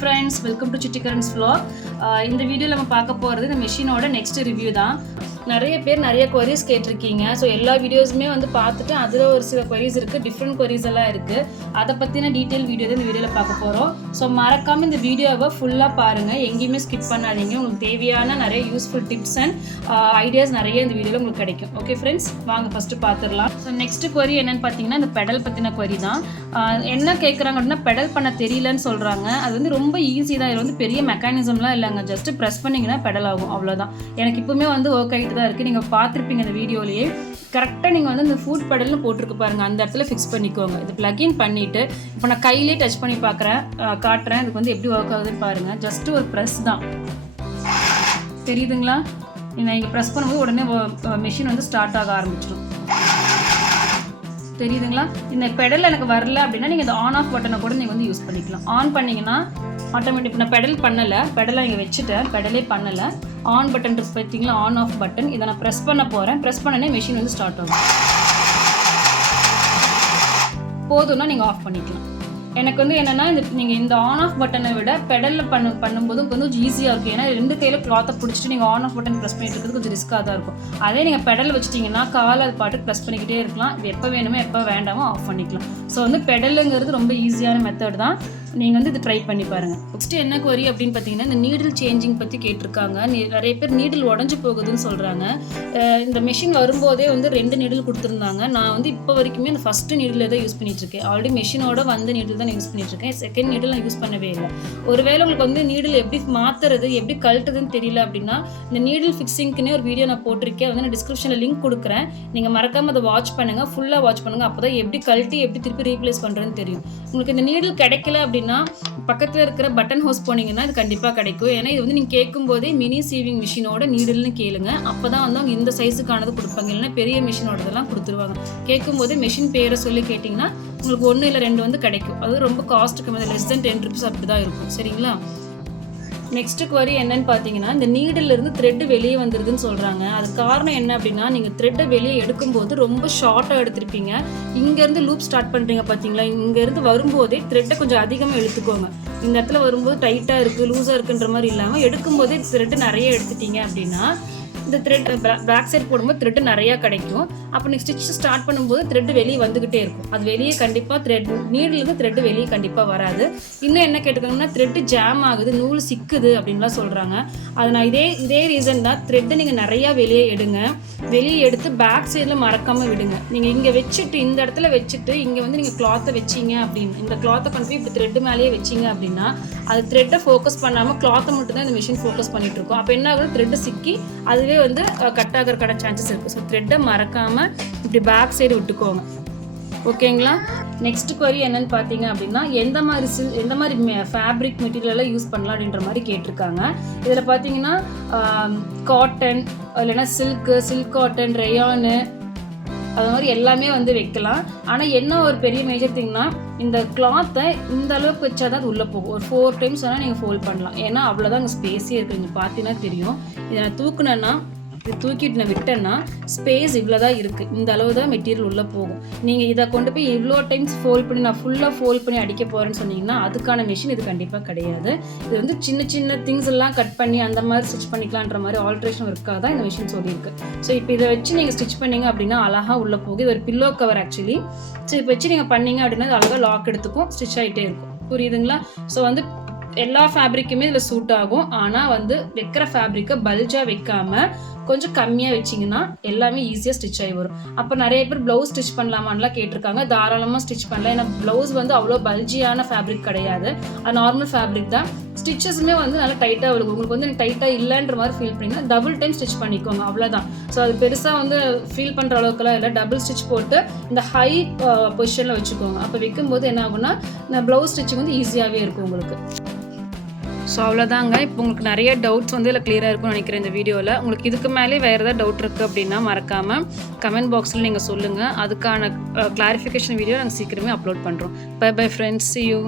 Friends welcome to சிட்டிகரன்ஸ் ஃப்ளோ இந்த வீடியோ நம்ம பார்க்க போகிறது இந்த மிஷினோட நெக்ஸ்ட் ரிவ்யூ தான். நிறைய பேர் நிறைய கொரிஸ் கேட்டிருக்கீங்க. ஸோ எல்லா வீடியோஸுமே வந்து பார்த்துட்டு அதில் ஒரு சில கொரிஸ் இருக்குது டிஃப்ரெண்ட் கொரிஸ் எல்லாம் இருக்குது அதை பற்றின டீட்டெயில் வீடியோ தான் இந்த வீடியோவில் பார்க்க போகிறோம் ஸோ மறக்காமல் இந்த வீடியோவை ஃபுல்லாக பாருங்கள் எங்கேயுமே ஸ்கிப் பண்ணாதீங்க. உங்களுக்கு தேவையான நிறைய யூஸ்ஃபுல் டிப்ஸ் அண்ட் ஐடியாஸ் நிறைய இந்த வீடியோவில் உங்களுக்கு கிடைக்கும். ஓகே ஃப்ரெண்ட்ஸ் வாங்க ஃபஸ்ட்டு பார்த்துடலாம் ஸோ நெக்ஸ்ட் கொரி என்னென்னு பார்த்தீங்கன்னா இந்த பெடல் பற்றின கொரி தான். Uh, என்ன கேட்குறாங்க அப்படின்னா பெடல் பண்ண தெரியலன்னு சொல்கிறாங்க அது வந்து ரொம்ப ஈஸி தான். இது வந்து பெரிய மெக்கானிசம்லாம் இல்லைங்க. ஜஸ்ட் ப்ரெஸ் பண்ணிங்கன்னா பெடல் ஆகும். அவ்வளோதான் எனக்கு இப்போவுமே வந்து ஒர்க் ஆகிட்டு தான் இருக்குது நீங்கள் பார்த்துருப்பீங்க இந்த வீடியோலேயே. கரெக்டாக நீங்கள் வந்து இந்த ஃபுட் பெடல்னு போட்டிருக்கு பாருங்கள் அந்த இடத்துல ஃபிக்ஸ் பண்ணிக்கோங்க. இது ப்ளக்இன் பண்ணிவிட்டு இப்போ நான் கையிலே டச் பண்ணி பார்க்குறேன். காட்டுறேன். இதுக்கு வந்து எப்படி ஒர்க் ஆகுதுன்னு பாருங்கள் ஜஸ்ட் ஒரு ப்ரெஸ் தான். தெரியுதுங்களா? நான் இங்கே ப்ரெஸ் பண்ணும்போது உடனே மிஷின் வந்து ஸ்டார்ட் ஆக ஆரம்பிச்சிடும். தெரியுதுங்களா? இந்த பெடல் எனக்கு வரல அப்படின்னா நீங்கள் இந்த ஆன் ஆஃப் பட்டனை கூட நீங்கள் வந்து யூஸ் பண்ணிக்கலாம். ஆன் பண்ணிங்கன்னா ஆட்டோமேட்டிக் நான் பெடல் பண்ணலை. பெடலை இங்கே வச்சுட்டேன். பெடலே பண்ணலை. ஆன் பட்டன் இருக்கு பார்த்தீங்களா ஆன் ஆஃப் பட்டன் இதை நான் ப்ரெஸ் பண்ண போகிறேன் ப்ரெஸ் பண்ணனே மிஷின் வந்து ஸ்டார்ட் ஆகும். போதும்னா நீங்கள் ஆஃப் பண்ணிக்கலாம். எனக்கு வந்து என்னென்னா இந்த நீங்கள் இந்த ஆன் ஆஃப் பட்டனை விட பெடலில் பண்ண பண்ணும்போது கொஞ்சம் ஈஸியாக இருக்கும். ஏன்னா ரெண்டு கையில் கிளாத்தை பிடிச்சிட்டு நீங்கள் ஆன் ஆஃப் பட்டன் ப்ரெஸ் பண்ணிட்டு இருக்கிறது கொஞ்சம் ரிஸ்க்காக தான் இருக்கும். அதே நீங்கள் பெடல் வச்சிட்டிங்கன்னா காலை அது பாட்டுக்கு ப்ரெஸ் பண்ணிக்கிட்டே இருக்கலாம். இது எப்போ வேணுமோ எப்போ வேண்டாமோ ஆஃப் பண்ணிக்கலாம். ஸோ வந்து பெடலுங்கிறது ரொம்ப ஈஸியான மெத்தட் தான். நீங்கள் வந்து இது ட்ரை பண்ணி பாருங்கள் நெக்ஸ்ட் என்ன கொரி அப்படின்னு பார்த்தீங்கன்னா இந்த நீடில் சேஞ்சிங் பற்றி கேட்டிருக்காங்க. நீ- நிறைய பேர் நீடில் உடஞ்சி போகுதுன்னு சொல்கிறாங்க இந்த மிஷின் வரும்போதே வந்து ரெண்டு நீடில் கொடுத்துருந்தாங்க. நான் வந்து இப்போ வரைக்குமே நான் ஃபஸ்ட்டு நீடில் தான் யூஸ் பண்ணிட்டு இருக்கேன். ஆல்ரெடி மிஷினோட வந்த நீடில் தான் யூஸ் பண்ணிட்டு இருக்கேன். செகண்ட் நீடில் நான் யூஸ் பண்ணவே இல்லை. ஒருவேளை உங்களுக்கு வந்து நீடில் எப்படி மாற்றுறது எப்படி கழட்டுறதுன்னு தெரியல அப்படின்னா இந்த நீடில் ஃபிக்ஸிங்க்குனே ஒரு வீடியோ நான் போட்டிருக்கேன். வந்து நான் டிஸ்கிரிப்ஷனில் லிங்க் கொடுக்குறேன். நீங்கள் மறக்காமல் அதை வாட்ச் பண்ணுங்கள் ஃபுல்லாக வாட்ச் பண்ணுங்கள் அப்போ தான் எப்படி கழட்டி எப்படி திருப்பி ரீப்ளேஸ் பண்ணுறதுன்னு தெரியும். உங்களுக்கு இந்த நீடில் கிடைக்கல அப்படின்னா பக்கத்தில் இருக்கிற பட்டன் ஹோஸ் போனீங்கன்னா இது கண்டிப்பாக கிடைக்கும். ஏன்னா இது வந்து நீங்கள் கேட்கும்போதே மினி சீவிங் மிஷினோட நீடில்னு கேளுங்க. அப்போ தான் வந்து அவங்க இந்த சைஸுக்கானது கொடுப்பாங்க. இல்லைன்னா பெரிய மிஷினோடதெல்லாம் கொடுத்துருவாங்க. கேட்கும்போதே மிஷின் பேரை சொல்லி கேட்டிங்கன்னா உங்களுக்கு ஒன்று இல்லை ரெண்டு வந்து கிடைக்கும். அது ரொம்ப காஸ்ட் கம்மி லெஸ் தென் டென் ருபீஸ் அப்படி தான் இருக்கும். சரிங்களா? நெக்ஸ்ட் குவரி என்னன்னு பார்த்தீங்கன்னா இந்த நீடில் இருந்து த்ரெட் வெளியே வந்துருதுன்னு சொல்கிறாங்க அது காரணம் என்ன அப்படின்னா நீங்கள் த்ரெட்டை வெளியே எடுக்கும்போது ரொம்ப ஷார்ட்டாக எடுத்திருப்பீங்க. இங்கேருந்து லூப் ஸ்டார்ட் பண்ணுறீங்க பார்த்தீங்களா? இங்கேருந்து வரும்போதே த்ரெட்டை கொஞ்சம் அதிகமாக இழுத்துக்கோங்க இந்த இடத்துல வரும்போது டைட்டாக இருக்குது லூஸாக இருக்குன்ற மாதிரி இல்லாமல் எடுக்கும்போதே த்ரெட்டு நிறைய எடுத்துட்டீங்க அப்படின்னா இந்த த்ரெட் பேக் சைட் போடும்போது த்ரெட்டு நிறையா கிடைக்கும். அப்போ நீங்கள் ஸ்டிச் ஸ்டார்ட் பண்ணும்போது த்ரெட் வெளியே வந்துக்கிட்டே இருக்கும். அது வெளியே கண்டிப்பாக த்ரெட் நீடிலிருந்து த்ரெட் வெளியே கண்டிப்பாக வராது. இன்னும் என்ன கேட்டுக்கோங்கன்னா த்ரெட்டு ஜாம் ஆகுது நூல் சிக்குது அப்படின்லாம் சொல்கிறாங்க அது நான் இதே இதே ரீசன் தான். த்ரெட்டு நீங்கள் நிறையா வெளியே எடுங்க. வெளியே எடுத்து பேக் சைடில் மறக்காமல் விடுங்க. நீங்கள் இங்கே வச்சுட்டு இந்த இடத்துல வச்சுட்டு இங்கே வந்து நீங்கள் கிளாத்தை வச்சீங்க அப்படின்னு இந்த கிளாத்தை கொண்டு போய் இப்படி த்ரெட்டு மேலேயே வச்சீங்க அப்படின்னா அது த்ரெட்டை ஃபோக்கஸ் பண்ணாமல் கிளாத்தை மட்டும் தான் இந்த மிஷின் ஃபோக்கஸ் பண்ணிகிட்டு இருக்கோம். அப்போ என்ன ஆகுது த்ரெட்டு சிக்கி அதுவே வந்து கட் ஆகிறதுக்கான சான்சஸ் இருக்குது ஸோ த்ரெட்டை மறக்காமல் இப்படி பேக் சைடு விட்டுக்கோங்க. ஓகேங்களா நெக்ஸ்ட் query என்னன்னு பார்த்தீங்க அப்படின்னா எந்த மாதிரி சில் எந்த மாதிரி ஃபேப்ரிக் மெட்டீரியலாம் யூஸ் பண்ணலாம் அப்படின்ற மாதிரி கேட்டிருக்காங்க. இதில் பார்த்தீங்கன்னா காட்டன் இல்லைன்னா சில்க்கு சில்க் காட்டன் ரேயானு அது மாதிரி எல்லாமே வந்து வைக்கலாம். ஆனால் என்ன ஒரு பெரிய மேஜர் திங்னா இந்த கிளாத்தை இந்த அளவுக்கு வச்சா தான் அது உள்ளே போகும். ஒரு ஃபோர் டைம்ஸ் வேணால் நீங்கள் ஃபோல்ட் பண்ணலாம். ஏன்னா அவ்வளோதான் அங்கே ஸ்பேஸே இருக்குது நீங்கள் பார்த்தீங்கன்னா தெரியும். இதை நான் தூக்குனேன்னா இது தூக்கிட்டு நான் விட்டேன்னா ஸ்பேஸ் இவ்வளோ தான் இருக்குது இந்த அளவு தான் மெட்டீரியல் உள்ளே போகும். நீங்கள் இதை கொண்டு போய் இவ்வளோ டைம்ஸ் ஃபோல்ட் பண்ணி நான் ஃபுல்லாக ஃபோல்ட் பண்ணி அடிக்க போகிறேன்னு சொன்னீங்கன்னா அதுக்கான மிஷின் இது கண்டிப்பாக கிடையாது. இது வந்து சின்ன சின்ன திங்ஸ் எல்லாம் கட் பண்ணி அந்த மாதிரி ஸ்டிச் பண்ணிக்கலான்ற மாதிரி ஆல்ட்ரேஷன் இருக்காதான் தான் இந்த மிஷின் சொல்லியிருக்கு. ஸோ இப்போ இதை வச்சு நீங்கள் ஸ்டிச் பண்ணீங்க அப்படின்னா அழகாக உள்ளே போகுது இது ஒரு பில்லோ கவர் ஆக்சுவலி ஸோ இப்போ வச்சு நீங்கள் பண்ணீங்க அப்படின்னா அழகாக லாக் எடுத்துக்கும் ஸ்டிச் ஆகிட்டே இருக்கும். புரியுதுங்களா? ஸோ வந்து எல்லா ஃபேப்ரிக்குமே இதில் சூட் ஆகும். ஆனால் வந்து வைக்கிற ஃபேப்ரிக்கை பல்ஜாக வைக்காம கொஞ்சம் கம்மியாக வச்சிங்கன்னா எல்லாமே ஈஸியாக ஸ்டிச் ஆகி வரும். அப்போ நிறைய பேர் ப்ளவுஸ் ஸ்டிச் பண்ணலாமான்லாம் கேட்டிருக்காங்க. தாராளமாக ஸ்டிச் பண்ணலாம். ஏன்னா ப்ளவுஸ் வந்து அவ்வளோ பல்ஜியான ஃபேப்ரிக் கிடையாது. அது நார்மல் ஃபேப்ரிக் தான். ஸ்டிச்சஸுமே வந்து நல்லா டைட்டாக இருக்கும் உங்களுக்கு வந்து டைட்டாக இல்லைன்ற மாதிரி ஃபீல் பண்ணிங்கன்னா டபுள் டைம் ஸ்டிச் பண்ணிக்கோங்க. அவ்வளோதான் ஸோ அது பெருசாக வந்து ஃபீல் பண்ணுற அளவுக்குலாம் இல்லை. டபுள் ஸ்டிச் போட்டு இந்த ஹை பொசிஷனில் uh, வச்சுக்கோங்க. அப்போ வைக்கும்போது என்ன ஆகும்னா இந்த ப்ளவுஸ் ஸ்டிச்சிங் வந்து ஈஸியாகவே இருக்கும் உங்களுக்கு. ஸோ அவ்வளோதாங்க இப்போ உங்களுக்கு நிறைய டவுட்ஸ் வந்து இதில் கிளியராக இருக்கும்னு நினைக்கிறேன் இந்த வீடியோவில் உங்களுக்கு இதுக்கு மேலே வேறு ஏதாவது டவுட் இருக்குது அப்படின்னா மறக்காமல் கமெண்ட் பாக்ஸில் நீங்கள் சொல்லுங்கள் அதுக்கான கிளாரிஃபிகேஷன் வீடியோ நாங்கள் சீக்கிரமே அப்லோட் பண்ணுறோம் பை பை ஃப்ரெண்ட்ஸ் யூ